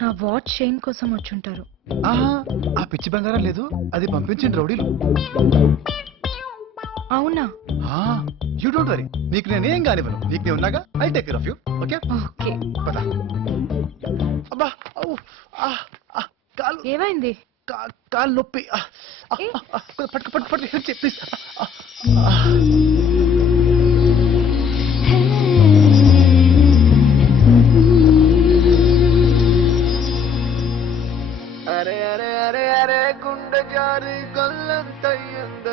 నా watch chain కోసం వచ్చుంటారు. ఆ పిచ్చి బంగారం లేదు, అది పంపించిన రౌడీలు. అవునా? యూ డోంట్ వరీ, నీకు నేనేం కానివ్వను. నీకు నేను ఉన్నాగా, I take care of you. Okay okay. పద. అబ్బా కాలు ఏమైంది? కాలు నొప్పి. పట్టు పట్టు పట్టు ప్లీజ్. అరే అరే అరే అరే గుండె జారి కళ్ళంతయ్యింద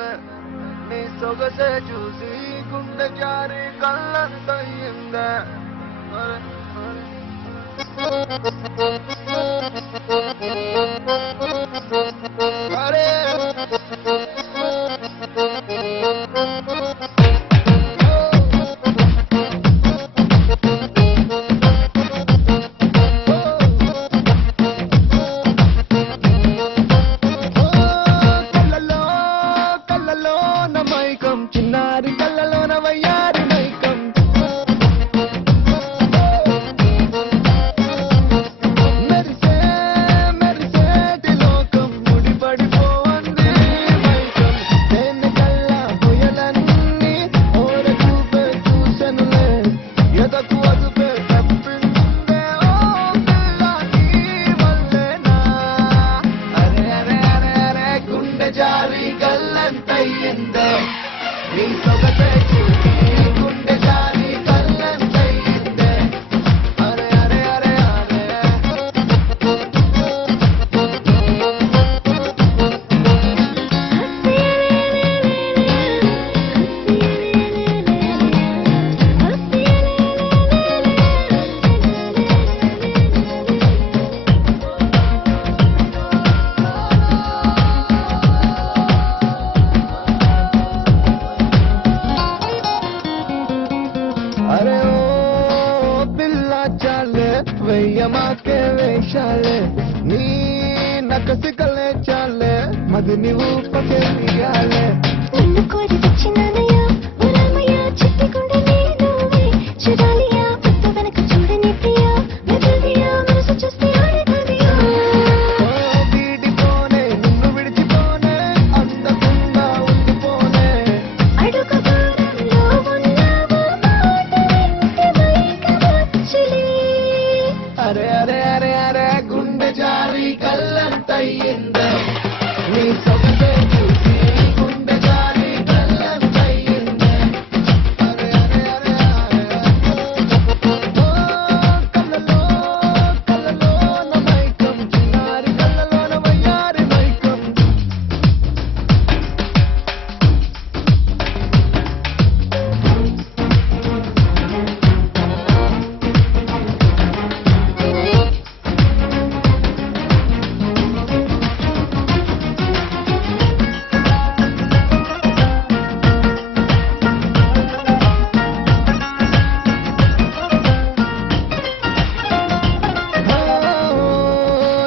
నీ సొగసే చూసి గుండె జారి కళ్ళంతయ్యింద అరే చిన్నారి కళ్ళలోన వయ్యారి మైకం మెరిసే మెరిసేటి లోకం ముడిపడిపోంది మైకం దేన్ని కల్లా పొయలన్నీ ఓర చూపే చూసెనులే ఎదకు అదుపే తప్పిందే ఓ పిల్లని వల్లేనా అరే అరే అరే అరే గుండె జారి కళ్ళంతయ్యిందే నీ సొగసే చూసి గుండె జారి కళ్ళంతయ్యిందే అరే అరే అరే అరే అరే ఓ పిల్ల చాలే వెయ్యమాకే వేషాలే నీ నకసికలే చాలే మది నీవు పకే తీయాలే నిన్ను కోరి వచ్చినానయ్యా ఉరామయ్యా చిట్టి గుండె నీనువే చూడాలియా పట్టు వెనక చూడని ప్రియా మెదడియా మనసు చూస్తే ఆడేదయ్యా ఓ వీడిపోనే నిన్ను విడిచిపోనే అందకుండా ఉండిపోనే అడుగు దూరంలో ఉన్నావు మాట వింటే మైకమొచ్చిలే అరే అరే అరే అరే గుండె జారి కళ్ళంతయ్యిందే నీ సొగసే చూసి గుండె జారి కళ్ళంతయ్యిందే అరే అరే అరే అరే ఓ కళ్ళలో కళ్ళలోన మైకం చిన్నారి కళ్ళలోన వయ్యారి మైకం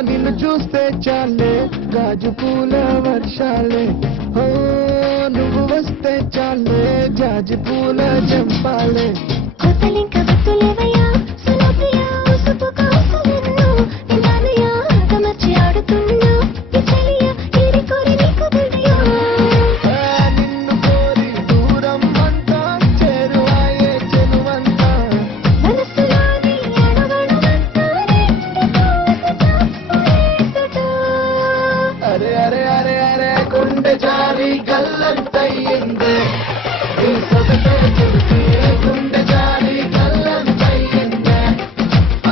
నిన్ను చూస్తే చాలే గాజు పూల వర్షాలే ఓ నువ్వు వస్తే చాలే జాజి పూల చెంపాలే కొత్తలింక వత్తులేవయ్యా సులభ్యా ఉసుపు కాసులెన్నో నిన్నానయ్యా ఆటమర్చి ఆడుతున్నా ఈ చెలియా ఈడి కోరి నీకు దుడియా నిన్ను కోరి దూరం అంతా చేరువాయే చెలువంతా మనసులోని అణువణువంతా నిండిపోత అరే అరే అరే అరే గుండె జారి కళ్ళంతయ్యిందే నీ సొగసే చూసి గుండె జారి కళ్ళంతయ్యిందే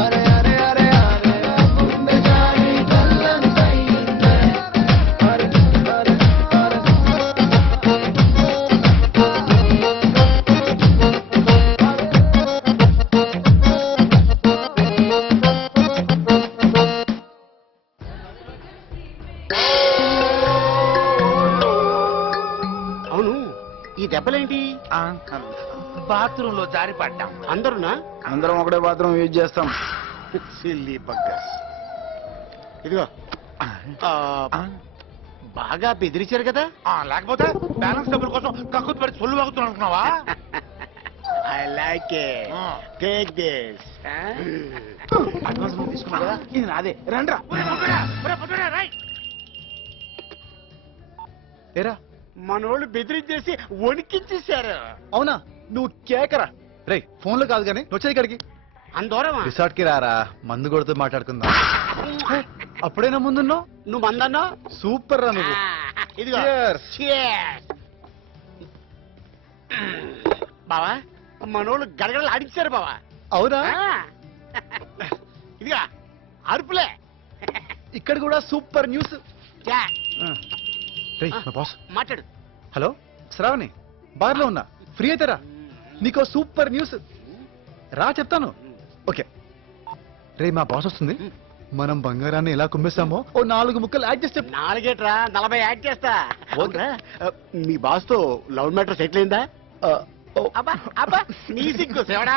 అరే అరే అరే అరే గుండె జారి కళ్ళంతయ్యిందే అరే అరే అవును, ఈ దెబ్బలేంటి? బాత్రూమ్ లో జారి పడ్డాం. అందరునా? అందరం ఒకటే బాత్రూమ్ యూజ్ చేస్తాం. సిల్లీ బగ్గర్స్. ఇదిగో బాగా బెదిరించారు కదా. లేకపోతే బ్యాలెన్స్ డబ్బుల కోసం కక్కుతు పడి సొల్లు వాగుతున్నావు అనుకున్నావా? I like it take this advance నువ్వు తీసుకున్నావు కదా ఇది నాదే రండ్రా ఏరా మనోళ్ళు బెదిరించేసి వణికించేశారు. అవునా నువ్వు కేకరా రే ఫోన్ లో కాదు కానీ వచ్చాయి ఇక్కడికి అందోరమా రిసార్ట్ కి రారా మందు కొడుతూ మాట్లాడుకుందాం హే, అప్పుడేనా ముందున్నావు నువ్వు మందన్నా సూపర్ రా నువ్వు ఇదిగో Cheers. Cheers. బావా మనోళ్ళు గడగడలు ఆడించారు బావా. అవునా ఇదిగా అరుపులే ఇక్కడ కూడా సూపర్ న్యూస్ చా, రే మా బాస్ మాట్లాడు. హలో శ్రావణి బార్లో ఉన్నా ఫ్రీ అయితే రా నీకో సూపర్ న్యూస్ రా చెప్తాను ఓకే రే మా బాస్ వస్తుంది మనం బంగారాన్ని ఎలా కుమ్మేస్తామో ఓ 4 ముక్కలు యాడ్ చేసి చెప్పు 4 40 యాడ్ చేస్తా. ఓకే. మీ బాస్ తో లవ్ మ్యాటర్ సెటిల్ అయిందా? ఆ, ఓ, అబ్బా అబ్బా నీ సిగ్గు సేవడా.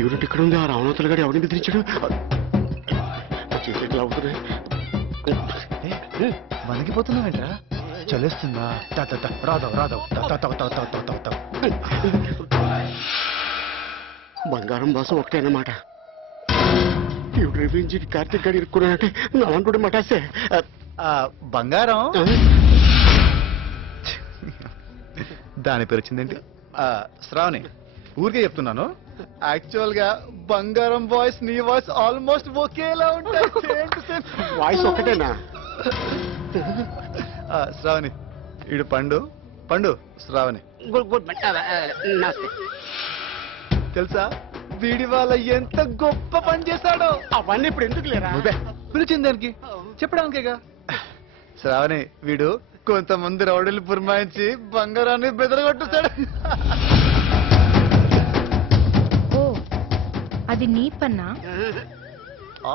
ఎవరు ఇక్కడ ఉంది? ఆ రావణతులు గడి ఎవరిని బెదిరించాడు? చేసేట్లు అవుతుంది. ఏ, వణికిపోతున్నావేంట్రా చలేస్తుందా రాదావు రాదావు బంగారం బాసు ఒకటేనమాట. ఇప్పుడు రివెంజ్ కార్తీక్ గారు ఇరుక్కున్నానంటే నా అంటుడు మటాసే. బంగారం దాని పేరు వచ్చిందేంటి శ్రావణి ఊరికే చెప్తున్నాను యాక్చువల్ గా బంగారం వాయిస్ నీ వాయిస్ ఆల్మోస్ట్ ఒకేలా ఉంటాయి సేమ్ టు సేమ్ వాయిస్ ఒకటేనా? శ్రావణి ఈడు పండు పండు శ్రావణి గుడ్ గుడ్ నమస్తే. తెలుసా వీడి వాళ్ళ ఎంత గొప్ప పని చేశాడో అవన్నీ ఇప్పుడు ఎందుకు లేరా? నువ్వే పిలిచింది దానికి చెప్పడానికేగా శ్రావణి వీడు కొంతమంది రౌడీలు పురమాయించి బంగారాన్ని బెదరగొట్టుతాడు ఓ అది నీ పన్నా?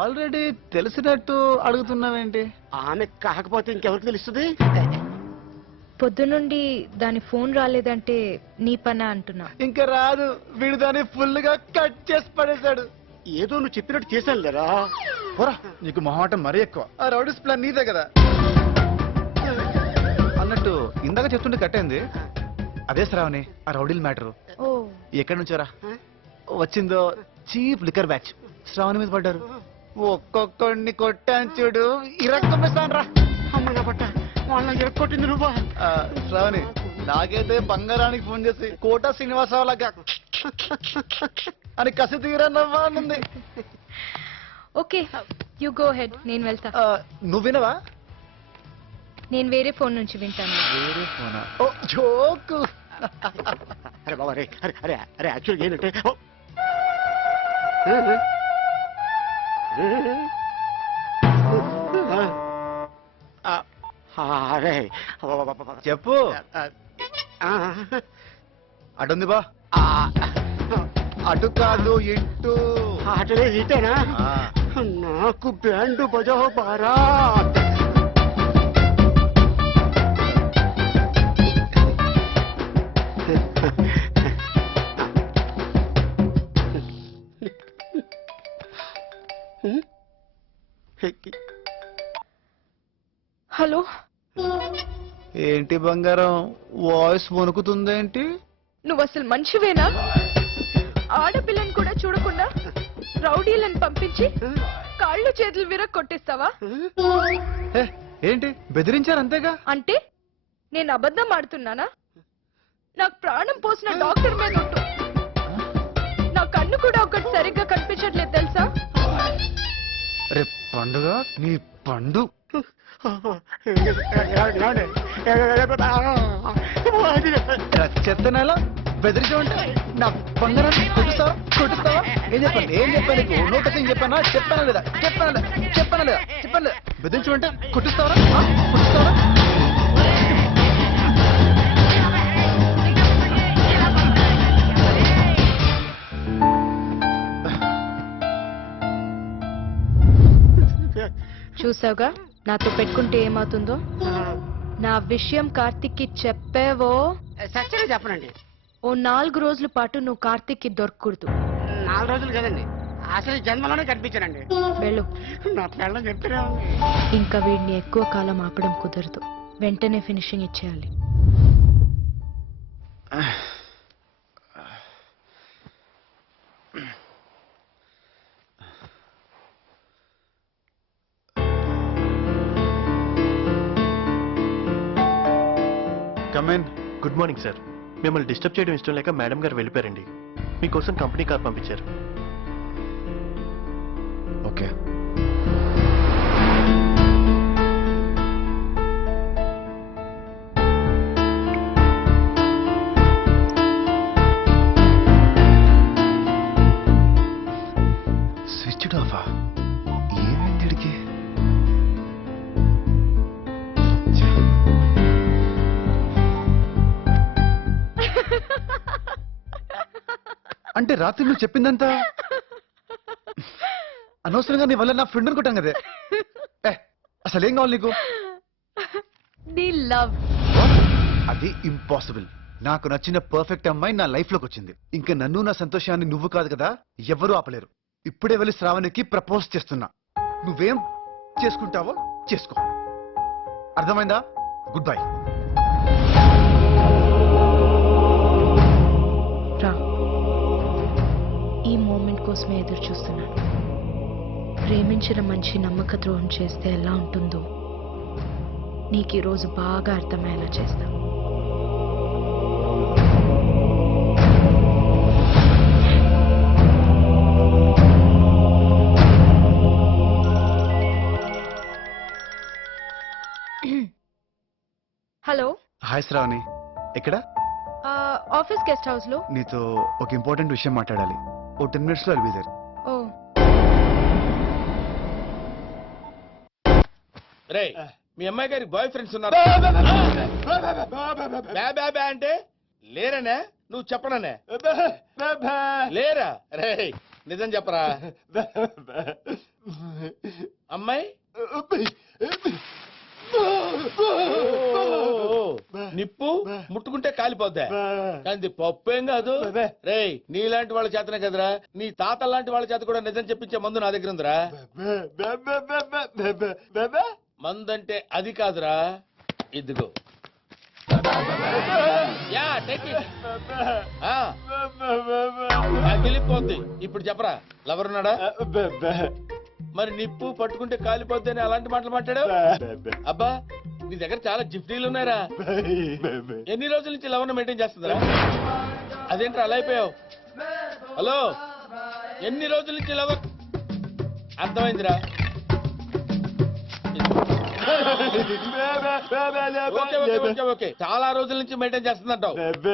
ఆల్రెడీ తెలిసినట్టు అడుగుతున్నావేంటి ఆమె కాకపోతే ఇంకెవరికి తెలుస్తుంది? పొద్దునుండి దాని ఫోన్ రాలేదంటే నీ పన్నా అంటున్నా. ఇంకా రాదు వీడు దాన్ని ఫుల్ గా కట్ చేసి పడేశాడు ఏదో నువ్వు చెప్పినట్టు చేశాను లేరా? పోరా నీకు మొహమాటం మరీ ఎక్కువ ఆ రౌడీస్ ప్లాన్ నీదే కదా అన్నట్టు ఇందాక చెప్తుంటే కట్టయింది అదే శ్రావణి ఆ రౌడీల మ్యాటరు ఓ ఎక్కడి నుంచారా వచ్చిందో చీప్ లిక్కర్ బ్యాచ్ శ్రావణి మీద పడ్డారు ఒక్కొక్కడిని కొట్టాను చూడు ఇరక్కొమ్మేస్తాను రా అమ్మ నా పట్ట వాళ్ళని ఎరక్కొట్టింది నువ్వా? శ్రావణి నాకైతే బంగారానికి ఫోన్ చేసి కోట శ్రీనివాసరావు లాగా అని కసి తీరా నవ్వానుంది ఓకే యు గో హెడ్ నేను వెళ్తా. నువ్వు వినవా నేను వేరే ఫోన్ నుంచి వింటాను. వేరే ఫోనా ఓ జోకు అరే బాబా అరే అరే అరే అరే యాక్చువల్గా ఏంటంటే అరే చెప్పు అటుంది బా అటు కాదు ఇటు అటలే ఇటేనా? ఆ. నాకు బ్యాండ్ బజో బారాత్. హలో ఏంటి బంగారం వాయిస్ వణుకుతుందేంటి నువ్వు అసలు మనిషివేనా? ఆడపిల్లని కూడా చూడకుండా రౌడీలను పంపించి కాళ్ళు చేతులు విరగొట్టేస్తావా? హే, ఏంటి బెదిరించారు అంతేగా అంటే నేను అబద్ధం ఆడుతున్నానా? నాకు ప్రాణం పోసిన డాక్టర్ మీద ఉంటూ నా కన్ను కూడా ఒకటి సరిగ్గా కనిపించట్లేదు తెలుసా? రేపు పండుగ నీ పండు చెత్త నెల బెదిరించమంటే నా బంగారాన్ని కొట్టుస్తావా కొట్టుస్తావా ఏం చెప్పాను ఏం చెప్పాను నీకు నోటేం చెప్పానా చెప్పానా లేదా చెప్పానా లేదా చెప్పానా లేదా చెప్పాను లేదా బెదిరించమంటే కొట్టుస్తావా కొట్టుస్తావా చూసావుగా నాతో పెట్టుకుంటే ఏమవుతుందో. నా విషయం కార్తిక్ కి చెప్పేవో సత్యంగా చెప్పనండి. ఓ 4 రోజుల పాటు నువ్వు కార్తిక్ కి దొరకకూడదు. 4 రోజులు కదండి అసలు జన్మలోనే కనిపించానండి. వెళ్ళు. నా పిల్లలు చెప్పినా ఇంకా వీడిని ఎక్కువ కాలం ఆపడం కుదరదు. వెంటనే ఫినిషింగ్ ఇచ్చేయాలి. కమెన్. Good morning sir. మిమ్మల్ని డిస్టర్బ్ చేయడం ఇష్టం లేక మేడం గారు వెళ్ళిపోయారండి. మీకోసం కంపెనీ కార్ పంపించారు. ఓకే. స్విచ్ ఆఫా? ఏమైందిడికి? అంటే రాత్రి నువ్వు చెప్పిందంతా అనవసరంగా నీ వల్ల నా ఫ్రెండ్ అనుకుంటాం కదే. అసలు ఏం కావాలి నీకు? నీ లవ్. అది ఇంపాసిబుల్. నాకు నచ్చిన పర్ఫెక్ట్ అమ్మాయి నా లైఫ్ లోకి వచ్చింది. ఇంకా నన్ను నా సంతోషాన్ని నువ్వు కాదు కదా ఎవరూ ఆపలేరు. ఇప్పుడే వెళ్ళి శ్రావణికి ప్రపోజ్ చేస్తున్నా. నువ్వేం చేసుకుంటావో చేసుకో. అర్థమైందా? Good bye. రా, ఈ మూమెంట్ కోసమే ఎదురు చూస్తున్నాను. ప్రేమించిన మనిషి నమ్మక ద్రోహం చేస్తే ఎలా ఉంటుందో నీకు ఈరోజు బాగా అర్థమయ్యేలా చేస్తా. హలో. హాయ్ శ్రావణి. ఎక్కడ? ఆఫీస్ గెస్ట్ హౌస్ లో. నీతో ఒక ఇంపార్టెంట్ విషయం మాట్లాడాలి. ఓ 10 minutes లో I'll be there. ఓ, రే, మీ అమ్మాయి గారికి బాయ్ ఫ్రెండ్స్ ఉన్నారు? బ్యా అంటే లేరనే? నువ్వు చెప్పననే? లేరా? రే, నిజం చెప్పరా? అమ్మాయి నిప్పు ముట్టుకుంటే కాలిపోద్దా? కానీ పప్పు ఏం కాదు. రే, నీలాంటి వాళ్ళ చేతనే కదరా, నీ తాత లాంటి వాళ్ళ చేత కూడా నిజం చెప్పించే మందు నా దగ్గర ఉందిరా. మందంటే అది కాదురా, ఇదిగో. Yeah, take it. వెళ్ళిపోద్ది. ఇప్పుడు చెప్పరా, లవర్ ఉన్నాడా? మరి నిప్పు పట్టుకుంటే కాలిపోద్ది అని అలాంటి మాటలు మాట్లాడావు? అబ్బా, నీ దగ్గర చాలా జిఫ్టీలు ఉన్నాయరా. ఎన్ని రోజుల నుంచి లవర్ మెయింటైన్ చేస్తుందిరా? అదేంట్రా అలా అయిపోయావు? హలో, ఎన్ని రోజుల నుంచి లవర్? అర్థమైందిరా. ఓకే, చాలా రోజుల నుంచి మెయింటైన్ చేస్తుందంటావు.